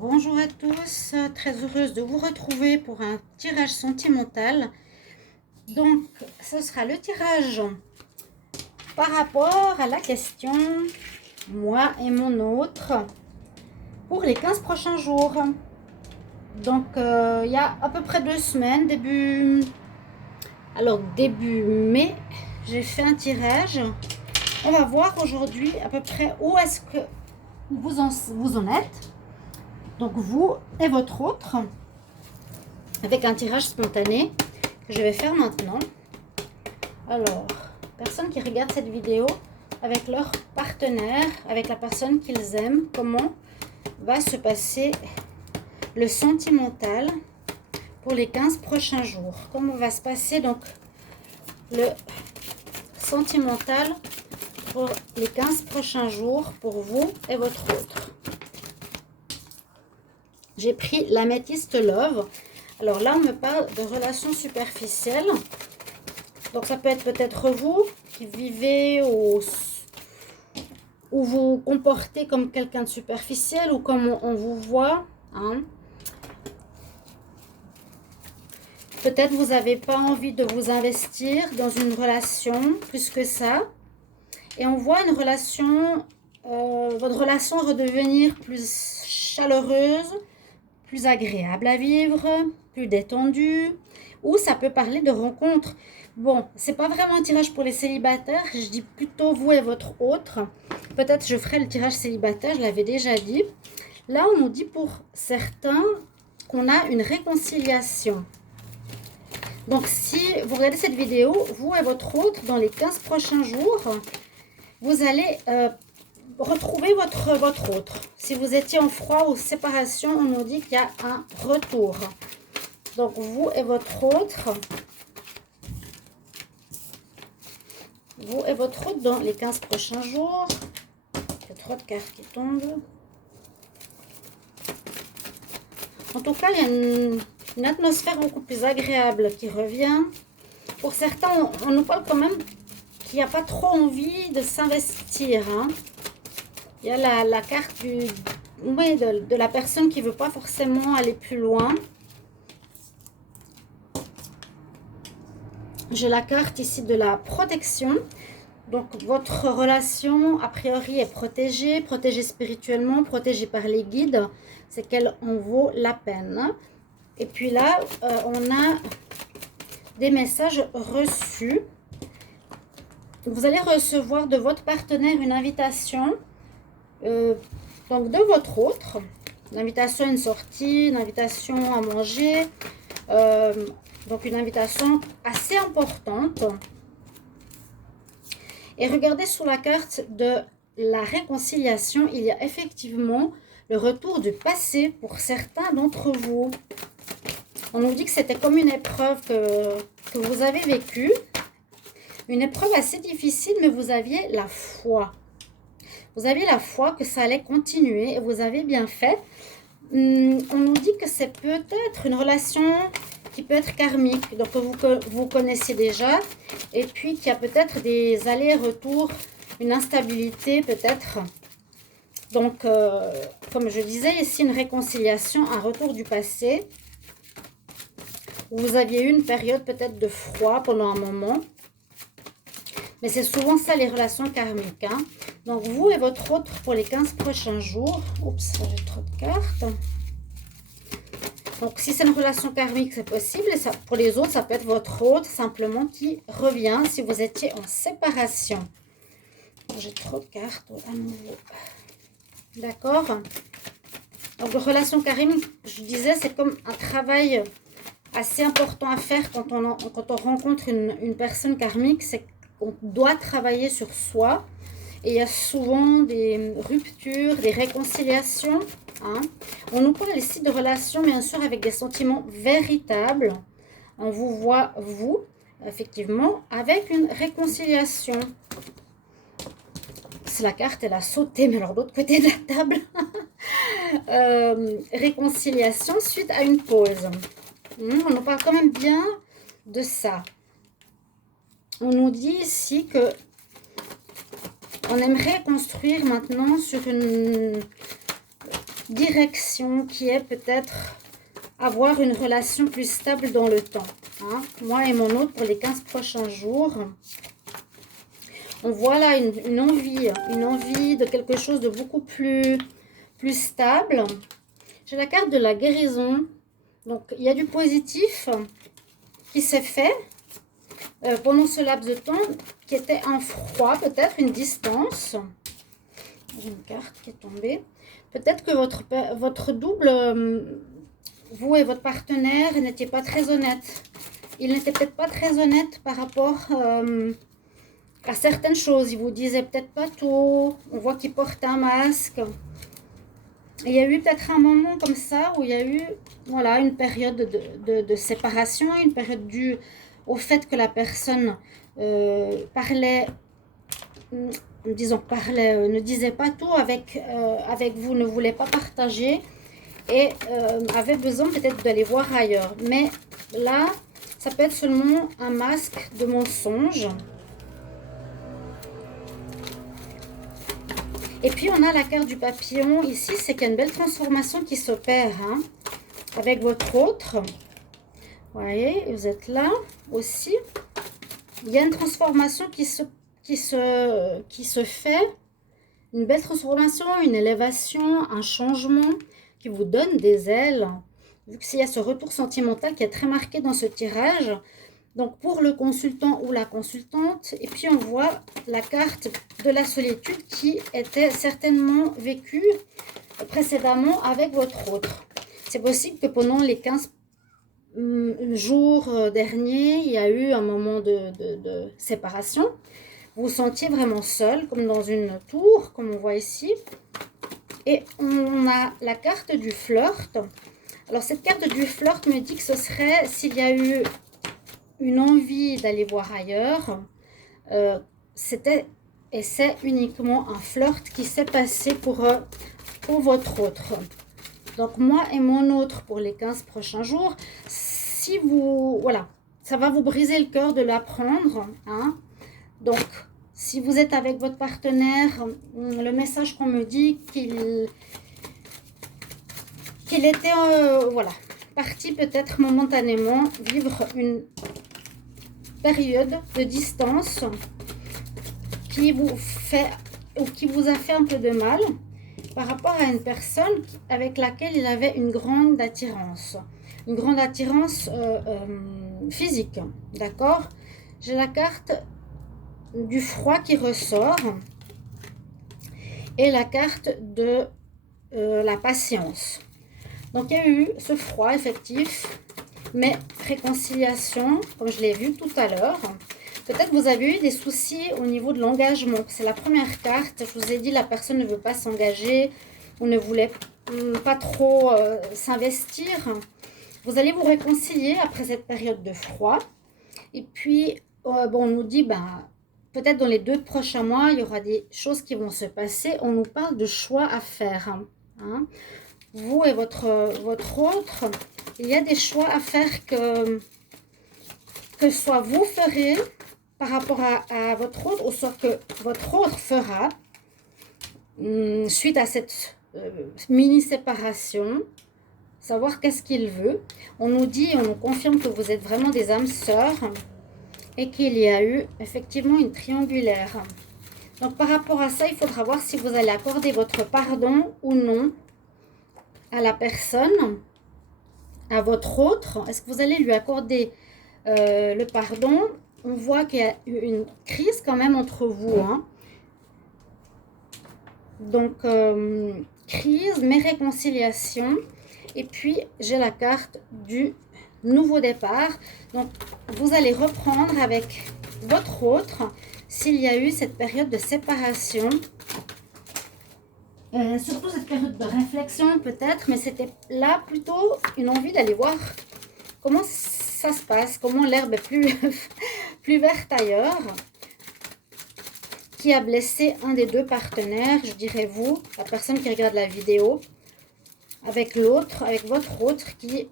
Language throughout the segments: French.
Bonjour à tous, très heureuse de vous retrouver pour un tirage sentimental. Donc, ce sera le tirage par rapport à la question moi et mon autre pour les 15 prochains jours. Donc, il y a à peu près 2 semaines, début mai, j'ai fait un tirage. On va voir aujourd'hui à peu près où est-ce que vous en êtes. Donc vous et votre autre, avec un tirage spontané que je vais faire maintenant. Alors, personne qui regarde cette vidéo avec leur partenaire, avec la personne qu'ils aiment, comment va se passer le sentimental pour les 15 prochains jours. Comment va se passer donc le sentimental pour les 15 prochains jours pour vous et votre autre. J'ai pris l'améthyste Love. Alors là, on me parle de relations superficielles. Donc ça peut être peut-être vous qui vivez ou vous comportez comme quelqu'un de superficiel ou comme on vous voit. Hein. Peut-être vous n'avez pas envie de vous investir dans une relation plus que ça. Et on voit une relation, votre relation redevenir plus chaleureuse, plus agréable à vivre, plus détendue, ou ça peut parler de rencontres. Bon, c'est pas vraiment un tirage pour les célibataires, je dis plutôt vous et votre autre. Peut-être je ferai le tirage célibataire, je l'avais déjà dit. Là, on nous dit pour certains qu'on a une réconciliation. Donc, si vous regardez cette vidéo, vous et votre autre, dans les 15 prochains jours, vous allez retrouver votre autre. Si vous étiez en froid ou séparation, on nous dit qu'il y a un retour. Donc, vous et votre autre, dans les 15 prochains jours. Il y a trop de cartes qui tombent. En tout cas, il y a une atmosphère beaucoup plus agréable qui revient. Pour certains, on nous parle quand même qu'il n'y a pas trop envie de s'investir. Hein. Il y a la carte de la personne qui ne veut pas forcément aller plus loin. J'ai la carte ici de la protection. Donc, votre relation, a priori, est protégée spirituellement, protégée par les guides. C'est qu'elle en vaut la peine. Et puis là, on a des messages reçus. Vous allez recevoir de votre partenaire une invitation, donc de votre autre. Une invitation à une sortie, une invitation à manger. Donc, une invitation assez importante. Et regardez sous la carte de la réconciliation, il y a effectivement le retour du passé pour certains d'entre vous. On nous dit que c'était comme une épreuve que vous avez vécue. Une épreuve assez difficile, mais vous aviez la foi. Vous aviez la foi que ça allait continuer et vous avez bien fait. On nous dit que c'est peut-être une relation qui peut être karmique, donc que vous connaissez déjà, et puis qu'il y a peut-être des allers-retours, une instabilité peut-être. Donc, comme je disais, ici une réconciliation, un retour du passé, où vous aviez eu une période peut-être de froid pendant un moment. Mais c'est souvent ça les relations karmiques. Hein. Donc, vous et votre autre pour les 15 prochains jours. Oups, j'ai trop de cartes. Donc, si c'est une relation karmique, c'est possible. Et ça, pour les autres, ça peut être votre autre simplement qui revient si vous étiez en séparation. J'ai trop de cartes à nouveau. D'accord. Donc, relation karmique, je disais, c'est comme un travail assez important à faire quand on rencontre une personne karmique. C'est qu'on doit travailler sur soi. Et il y a souvent des ruptures, des réconciliations. Hein. On nous parle ici de relations, bien sûr, avec des sentiments véritables. On vous voit, vous, effectivement, avec une réconciliation. C'est la carte, elle a sauté, mais alors de l'autre côté de la table. Réconciliation suite à une pause. On nous parle quand même bien de ça. On nous dit ici que on aimerait construire maintenant sur direction qui est peut-être avoir une relation plus stable dans le temps. Hein. Moi et mon autre pour les 15 prochains jours. On voit là une envie de quelque chose de beaucoup plus stable. J'ai la carte de la guérison. Donc, il y a du positif qui s'est fait pendant ce laps de temps, qui était un froid, peut-être une distance. J'ai une carte qui est tombée. Peut-être que votre double, vous et votre partenaire, n'étiez pas très honnêtes. Il n'était peut-être pas très honnête par rapport à certaines choses. Il vous disait peut-être pas tout. On voit qu'il porte un masque. Il y a eu peut-être un moment comme ça où il y a eu voilà, une période de séparation, une période due au fait que la personne parlait, ne disait pas tout avec vous, ne voulait pas partager et avait besoin peut-être d'aller voir ailleurs. Mais là, ça peut être seulement un masque de mensonge. Et puis, on a la carte du papillon. Ici, c'est qu'il y a une belle transformation qui s'opère hein, avec votre autre. Vous voyez, vous êtes là aussi. Il y a une transformation qui se fait. Une belle transformation, une élévation, un changement qui vous donne des ailes. Vu qu'il y a ce retour sentimental qui est très marqué dans ce tirage. Donc, pour le consultant ou la consultante, et puis on voit la carte de la solitude qui était certainement vécue précédemment avec votre autre. C'est possible que pendant les 15 jours derniers, il y a eu un moment de séparation. Vous vous sentiez vraiment seul, comme dans une tour, comme on voit ici. Et on a la carte du flirt. Alors, cette carte du flirt me dit que ce serait, s'il y a eu une envie d'aller voir ailleurs, c'était et c'est uniquement un flirt qui s'est passé pour votre autre. Donc moi et mon autre pour les 15 prochains jours, si vous, voilà, ça va vous briser le cœur de l'apprendre, hein. Donc si vous êtes avec votre partenaire, le message qu'on me dit qu'il était, voilà, parti peut-être momentanément vivre une période de distance qui vous fait ou qui vous a fait un peu de mal par rapport à une personne avec laquelle il avait une grande attirance physique, d'accord. J'ai la carte du froid qui ressort et la carte de la patience. Donc il y a eu ce froid effectif, mais réconciliation, comme je l'ai vu tout à l'heure. Peut-être vous avez eu des soucis au niveau de l'engagement. C'est la première carte. Je vous ai dit, la personne ne veut pas s'engager ou ne voulait pas trop s'investir. Vous allez vous réconcilier après cette période de froid. Et puis, bon, on nous dit, peut-être dans les 2 prochains mois, il y aura des choses qui vont se passer. On nous parle de choix à faire. Hein. Vous et votre autre, il y a des choix à faire que soit vous ferez par rapport à votre autre, ou soit que votre autre fera suite à cette mini-séparation, savoir qu'est-ce qu'il veut. On nous dit, on nous confirme que vous êtes vraiment des âmes sœurs et qu'il y a eu effectivement une triangulaire. Donc par rapport à ça, il faudra voir si vous allez accorder votre pardon ou non à la personne, à votre autre. Est-ce que vous allez lui accorder le pardon? On voit qu'il y a eu une crise quand même entre vous. Hein. Donc, crise, mais réconciliation. Et puis, j'ai la carte du nouveau départ. Donc, vous allez reprendre avec votre autre s'il y a eu cette période de séparation. Surtout cette période de réflexion peut-être, mais c'était là plutôt une envie d'aller voir comment ça se passe, comment l'herbe est plus verte ailleurs. Qui a blessé un des 2 partenaires, je dirais vous, la personne qui regarde la vidéo, avec l'autre, avec votre autre qui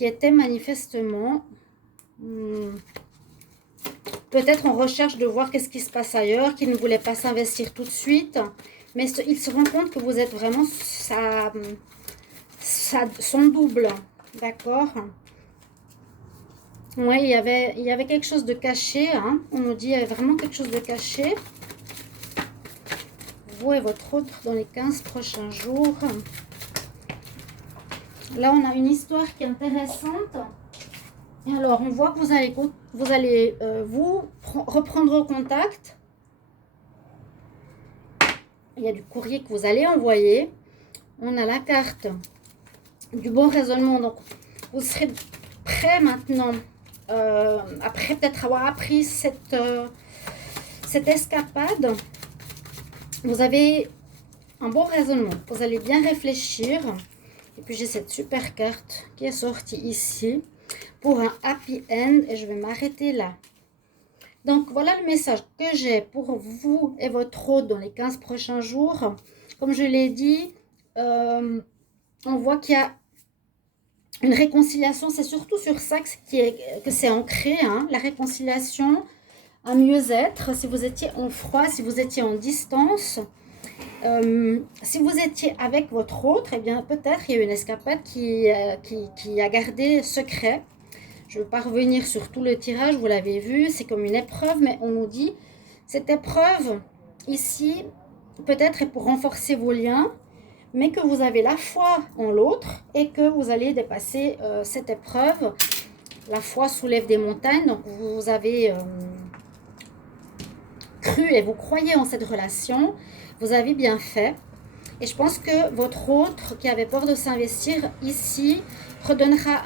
était manifestement peut-être en recherche de voir qu'est-ce qui se passe ailleurs, qui ne voulait pas s'investir tout de suite, Mais il se rend compte que vous êtes vraiment son double. D'accord? Oui, il y avait quelque chose de caché. Hein. On nous dit il y avait vraiment quelque chose de caché. Vous et votre autre dans les 15 prochains jours. Là, on a une histoire qui est intéressante. Et alors, on voit que vous allez reprendre contact. Il y a du courrier que vous allez envoyer. On a la carte du bon raisonnement. Donc, vous serez prêt maintenant. Après peut-être avoir appris cette escapade, vous avez un bon raisonnement. Vous allez bien réfléchir. Et puis j'ai cette super carte qui est sortie ici pour un happy end. Et je vais m'arrêter là. Donc voilà le message que j'ai pour vous et votre hôte dans les 15 prochains jours. Comme je l'ai dit, on voit qu'il y a une réconciliation, c'est surtout sur ça que c'est ancré, hein, la réconciliation, un mieux-être, si vous étiez en froid, si vous étiez en distance, si vous étiez avec votre autre, eh bien peut-être il y a une escapade qui a gardé secret. Je ne veux pas revenir sur tout le tirage, vous l'avez vu, c'est comme une épreuve, mais on nous dit, cette épreuve ici, peut-être est pour renforcer vos liens, mais que vous avez la foi en l'autre et que vous allez dépasser cette épreuve. La foi soulève des montagnes, donc vous avez cru et vous croyez en cette relation, vous avez bien fait. Et je pense que votre autre qui avait peur de s'investir ici redonnera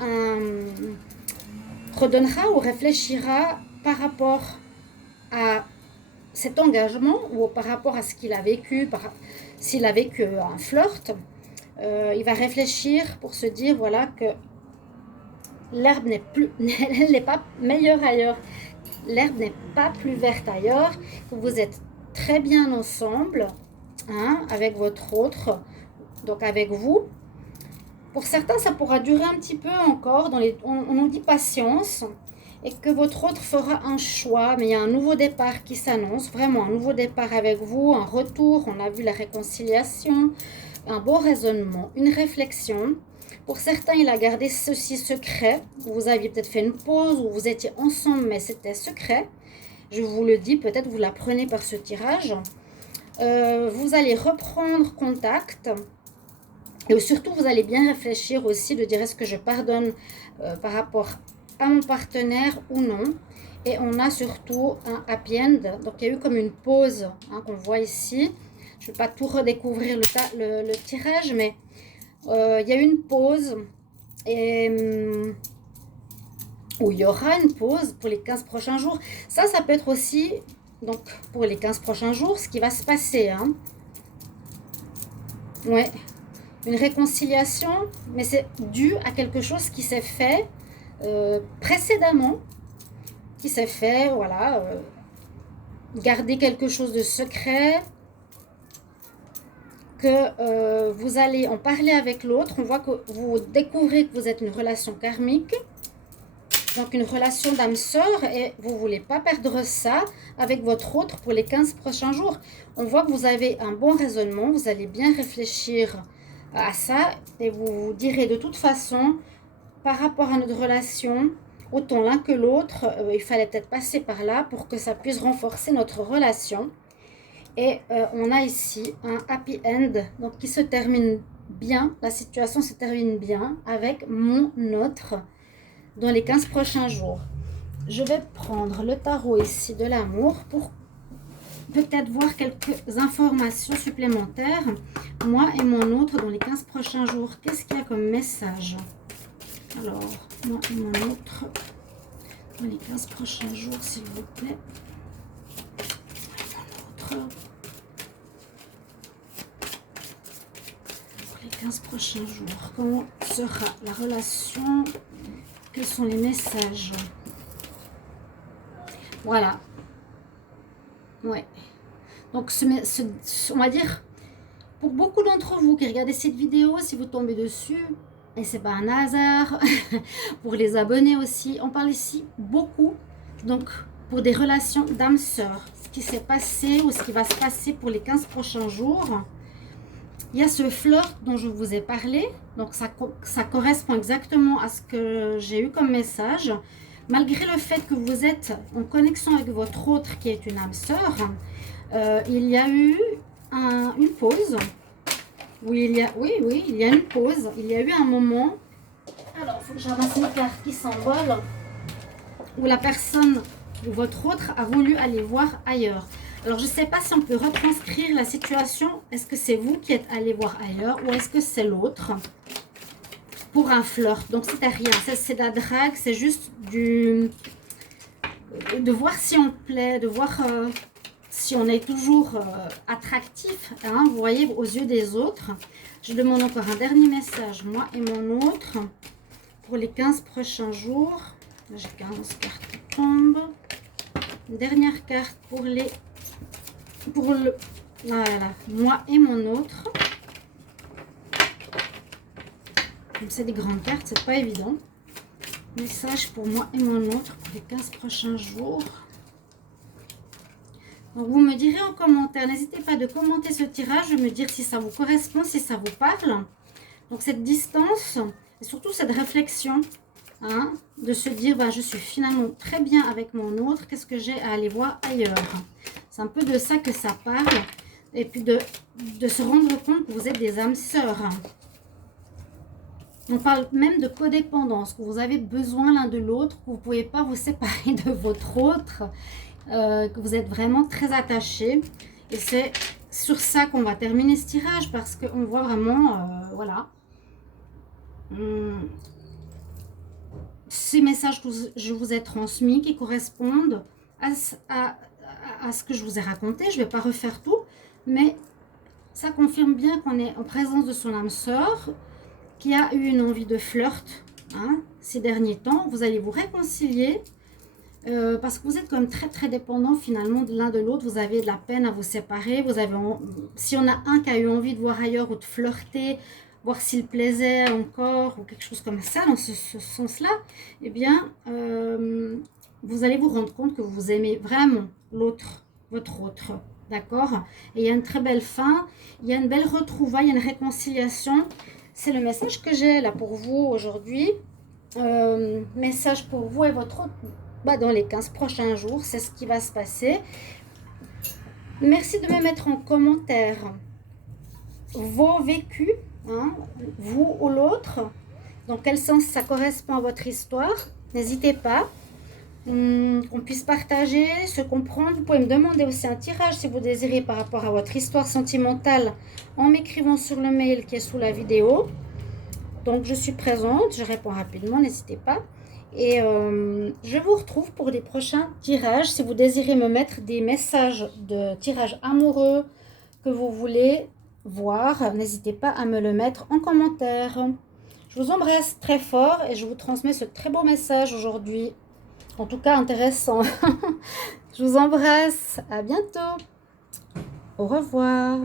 ou réfléchira par rapport à cet engagement ou par rapport à ce qu'il a vécu, s'il a vécu un flirt, il va réfléchir pour se dire voilà que l'herbe n'est pas meilleure ailleurs, l'herbe n'est pas plus verte ailleurs, que vous êtes très bien ensemble, hein, avec votre autre, donc avec vous. Pour certains, ça pourra durer un petit peu encore, on nous dit patience, et que votre autre fera un choix, mais il y a un nouveau départ qui s'annonce, vraiment un nouveau départ avec vous, un retour, on a vu la réconciliation, un beau raisonnement, une réflexion. Pour certains, il a gardé ceci secret, vous aviez peut-être fait une pause, ou vous étiez ensemble, mais c'était secret. Je vous le dis, peut-être vous l'apprenez par ce tirage. Vous allez reprendre contact, et surtout, vous allez bien réfléchir aussi de dire est-ce que je pardonne par rapport à mon partenaire ou non. Et on a surtout un happy end. Donc, il y a eu comme une pause, hein, qu'on voit ici. Je ne vais pas tout redécouvrir le tirage, mais il y a eu une pause. Et où il y aura une pause pour les 15 prochains jours. Ça peut être aussi, donc, pour les 15 prochains jours, ce qui va se passer. Hein. Ouais. Une réconciliation, mais c'est dû à quelque chose qui s'est fait précédemment, qui s'est fait, voilà, garder quelque chose de secret, que vous allez en parler avec l'autre. On voit que vous découvrez que vous êtes une relation karmique, donc une relation d'âme sœur, et vous ne voulez pas perdre ça avec votre autre pour les 15 prochains jours. On voit que vous avez un bon raisonnement, vous allez bien réfléchir à ça, et vous direz de toute façon, par rapport à notre relation, autant l'un que l'autre, il fallait peut-être passer par là pour que ça puisse renforcer notre relation. Et on a ici un happy end, donc qui se termine bien, la situation se termine bien avec mon autre dans les 15 prochains jours. Je vais prendre le tarot ici de l'amour pour peut-être voir quelques informations supplémentaires. Moi et mon autre dans les 15 prochains jours, qu'est-ce qu'il y a comme message? Alors, moi et mon autre dans les 15 prochains jours, s'il vous plaît. Mon autre pour les 15 prochains jours. Comment sera la relation? Quels sont les messages? Voilà. Ouais. Donc, on va dire, pour beaucoup d'entre vous qui regardez cette vidéo, si vous tombez dessus, et c'est pas un hasard, pour les abonnés aussi, on parle ici beaucoup. Donc, pour des relations d'âme sœur. Ce qui s'est passé ou ce qui va se passer pour les 15 prochains jours. Il y a ce flirt dont je vous ai parlé. Donc ça correspond exactement à ce que j'ai eu comme message. Malgré le fait que vous êtes en connexion avec votre autre qui est une âme sœur, il y a eu une pause. Oui, il y a une pause. Il y a eu un moment. Alors, il faut que j'avance mes cartes qui s'envolent. Où la personne ou votre autre a voulu aller voir ailleurs. Alors, je ne sais pas si on peut retranscrire la situation. Est-ce que c'est vous qui êtes allé voir ailleurs ou est-ce que c'est l'autre pour un flirt? Donc, c'est rien. C'est de la drague. C'est juste de voir si on plaît, de voir si on est toujours attractif. Hein, vous voyez, aux yeux des autres. Je demande encore un dernier message. Moi et mon autre pour les 15 prochains jours. J'ai 15 cartes qui tombent. Une dernière carte pour le voilà, moi et mon autre. Comme c'est des grandes cartes, c'est pas évident. Message pour moi et mon autre pour les 15 prochains jours. Donc vous me direz en commentaire, n'hésitez pas de commenter ce tirage, de me dire si ça vous correspond, si ça vous parle. Donc cette distance et surtout cette réflexion. Hein, de se dire, bah, je suis finalement très bien avec mon autre, qu'est-ce que j'ai à aller voir ailleurs? C'est un peu de ça que ça parle. Et puis de se rendre compte que vous êtes des âmes sœurs. On parle même de codépendance, que vous avez besoin l'un de l'autre, que vous ne pouvez pas vous séparer de votre autre, que vous êtes vraiment très attachés. Et c'est sur ça qu'on va terminer ce tirage, parce qu'on voit vraiment, voilà. Ces messages que je vous ai transmis qui correspondent à ce que je vous ai raconté. Je ne vais pas refaire tout, mais ça confirme bien qu'on est en présence de son âme sœur, qui a eu une envie de flirt ces derniers temps. Vous allez vous réconcilier parce que vous êtes comme très très dépendants finalement de l'un de l'autre. Vous avez de la peine à vous séparer. Si on a un qui a eu envie de voir ailleurs ou de flirter, voir s'il plaisait encore ou quelque chose comme ça, dans ce sens-là, eh bien, vous allez vous rendre compte que vous aimez vraiment l'autre, votre autre, d'accord? Et il y a une très belle fin, il y a une belle retrouvaille, il y a une réconciliation. C'est le message que j'ai là pour vous aujourd'hui. Message pour vous et votre autre, dans les 15 prochains jours, c'est ce qui va se passer. Merci de me mettre en commentaire vos vécus. Hein, vous ou l'autre, dans quel sens ça correspond à votre histoire, n'hésitez pas, qu'on puisse partager, se comprendre. Vous pouvez me demander aussi un tirage si vous désirez par rapport à votre histoire sentimentale en m'écrivant sur le mail qui est sous la vidéo. Donc je suis présente, je réponds rapidement, n'hésitez pas. Et je vous retrouve pour les prochains tirages. Si vous désirez me mettre des messages de tirage amoureux que vous voulez voir, n'hésitez pas à me le mettre en commentaire. Je vous embrasse très fort et je vous transmets ce très beau message aujourd'hui. En tout cas, intéressant. Je vous embrasse. À bientôt. Au revoir.